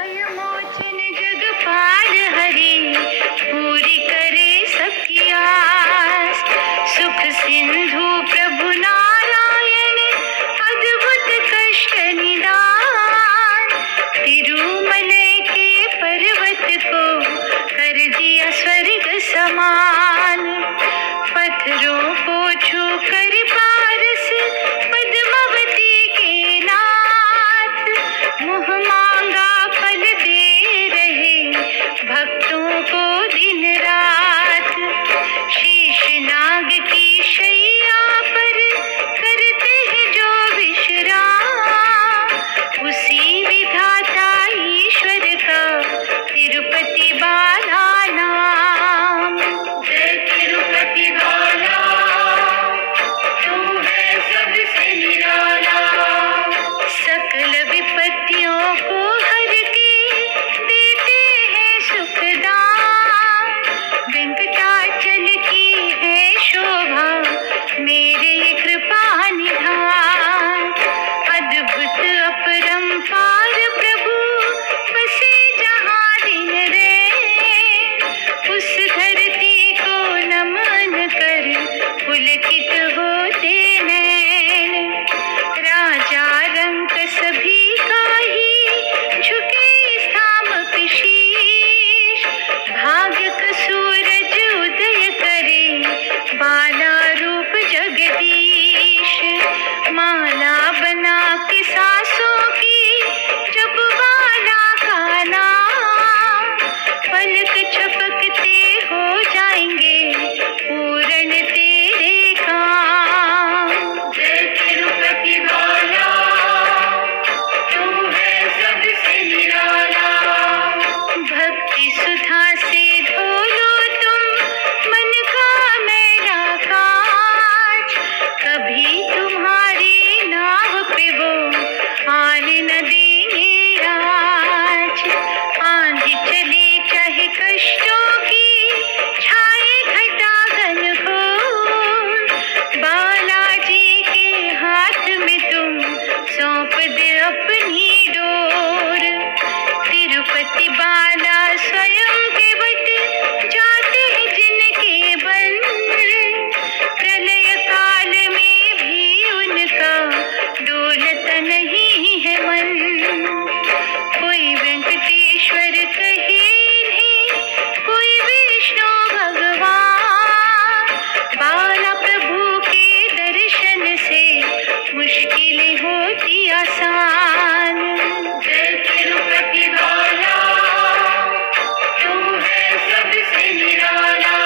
भय मोचन जगपाल हरि, पूरी करे सबकी आस। सुख सिंधु प्रभु नारायण, अद्भुत कष्ट निदान। तिरुमलय के पर्वत को कर दिया स्वर्ग समान। पत्थरों को छू कर पारस पद्मावती के नाथ। मुँह मांगा फल दे रहे भक्तों को दिन रात। शीश नाग की शैया पर करते हैं जो विश्राम, उसी विधाता ईश्वर का तिरुपति बाला नाम। जय तिरुपति बाला, तू है सबसे निराला। सकल विपत्तियों को हर के देते हैं सुखदान। वेंकटाचल की है शोभा, मेरे कृपा निधान। अद्भुत अपरंपार प्रभु बसे जहाँ दिन रैन। उस धरती को नमन कर पुलकित होते नैन। राजा रंक सभी का ही झुके स्थाम पे शीश। भाग्य का सूरज उदय करे बाला रूप जगदीश। माला बना के सांसों की जब बाला का नाम, पलक झपकते हो जाएंगे पूर्ण तेरे काम। जय तिरुपति बाला, तू है सबसे निराला। भक्ति सुधा से धो लो तुम मन का मैला काज। कभी तुम्हारी नाव पे वो आन न देंगे आज। आंधी चले चाहे कष्टों की, छाए घटा घनघोर, बालाजी के हाथ में तुम सौंप दे अपनी डोर। तिरुपति बाला स्वयं के बट जाते हैं जिनके बन। प्रलय काल में भी उनका डोलत नहीं है मन। कोई वेंकटेश्वर कहे नहीं, कोई विष्णु भगवान। बाला प्रभु के दर्शन से मुश्किलें होती आसान। जय तिरुपति बाला, तू है सबसे निराला।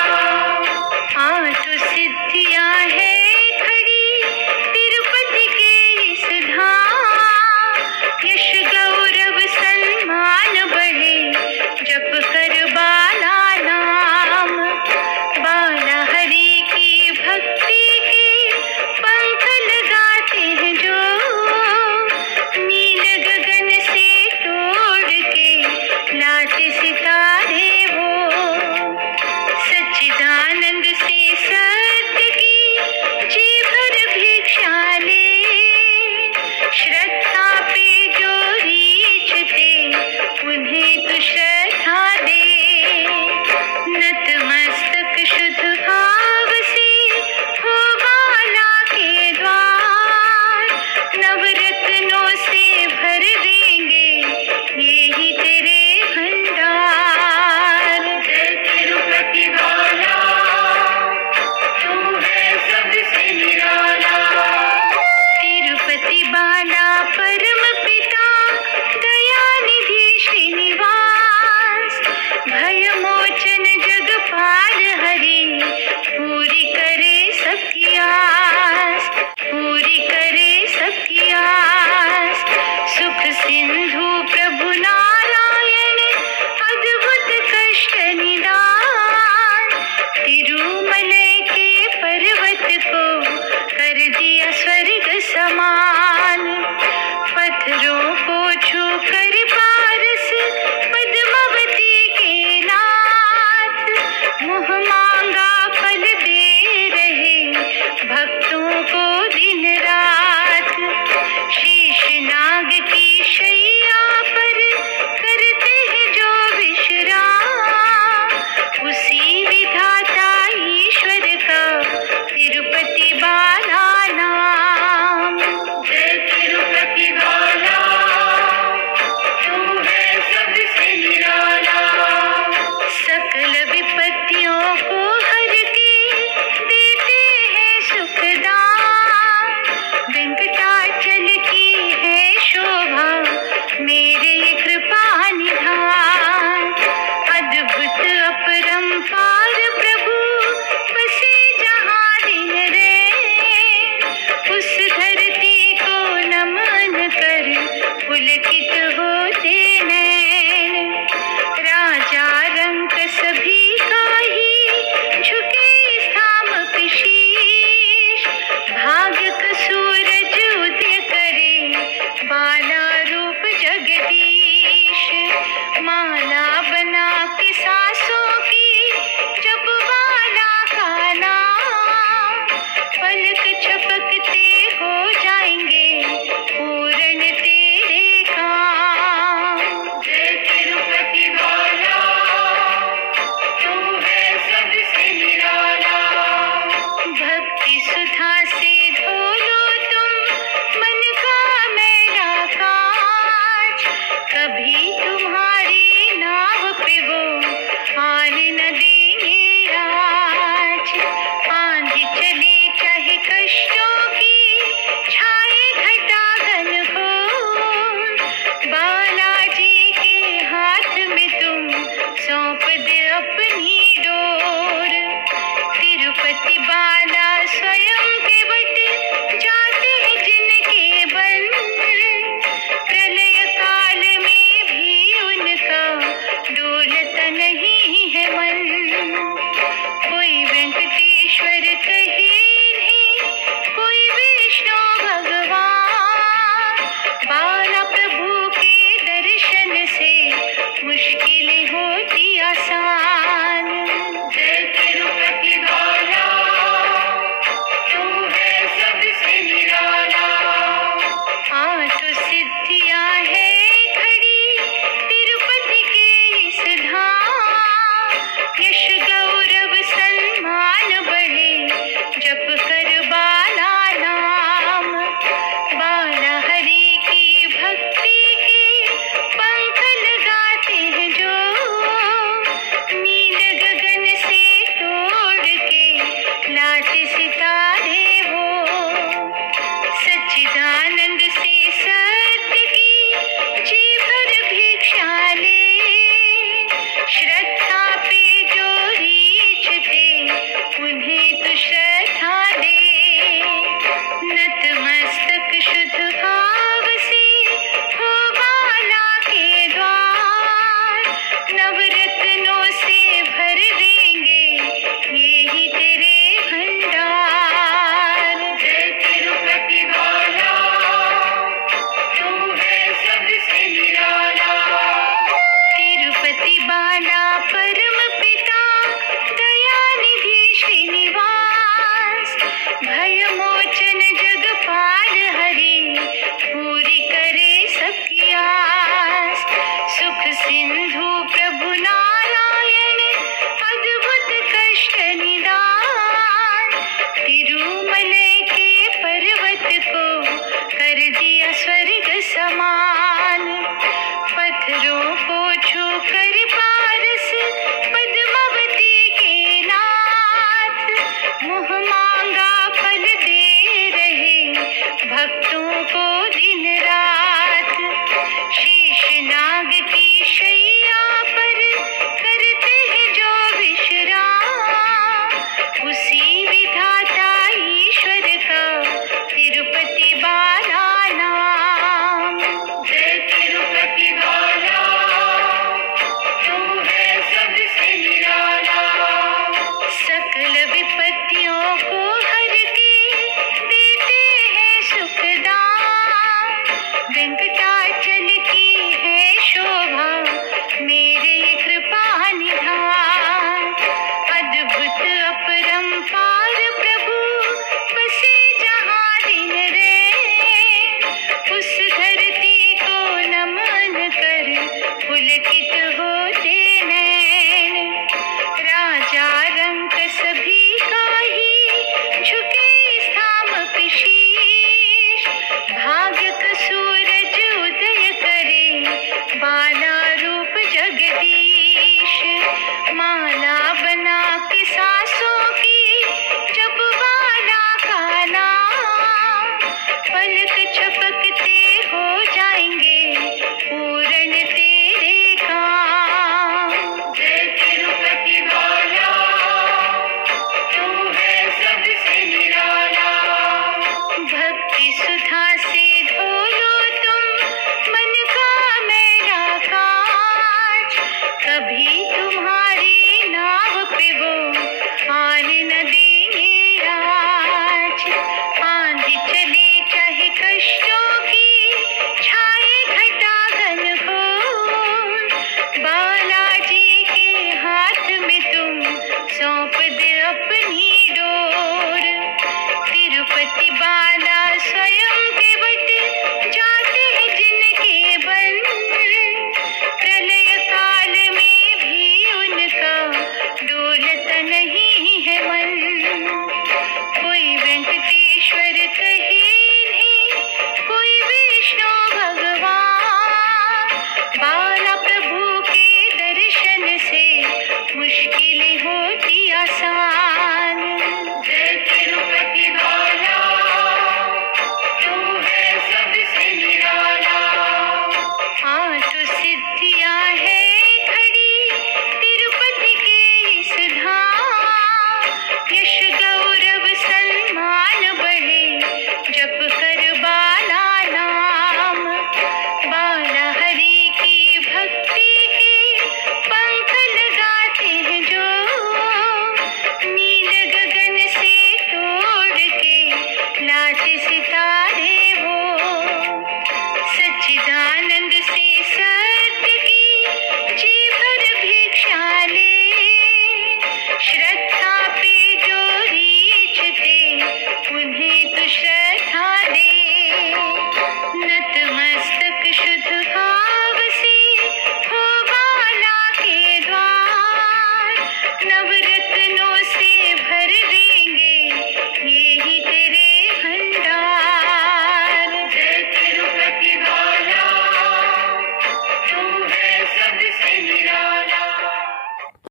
आठ सिद्धियां है खड़ी तिरुपति के इस धाम। यश गौरव सम्मान बढ़े जप कर बाला नाम। बाला हरि की भक्ति के पंख लगाते हैं जो, सच्चिदानंद से सत्य की जी भर भिक्षा ले, श्रद्धा पे जो रीझते उन्हें तू श्रद्धा दे। नतमस्तक शुद्ध भाव से हो बाला के द्वार, नवरत्नों से भर देंगे ये ही तेरे भंडार। जय तिरुपति बाला, तू है सबसे निराला। तिरुपति बाला परम पिता दयानिधि श्रीनिवास, भय मोचन जगपाल हरि, पूरी करे सबकी आस। सुख सिंधु प्रभु नारायण, अद्भुत कष्ट निदान, तिरुमलय के पर्वत को कर दिया स्वर्ग समान। पत्थरों को छू कर पारस पद्मावती के नाथ, मुँह मांगा फल दे रहे भक्तों को दिन रात। शीश नाग की शैया पर करते हैं जो विश्राम, उसी विधाता ईश्वर का तिरुपति बाला नाम। जय तिरुपति बाला, तू है सबसे निराला। सकल विपत्तियों को हर के देते हैं सुखदान, वेंकटाचल की है शोभा मेरे कृपा निधान। अद्भुत अपरंपार प्रभु बसे जहाँ दिन रैन, उस धरती को नमन कर पुलकित होते नैन। राजा रंक सभी का ही झुके स्थाम पे शीश, भाग्य का सूरज उदय करे बाला रूप जगदीश। माला बना के सांसों की जप बाला का नाम, पलक चप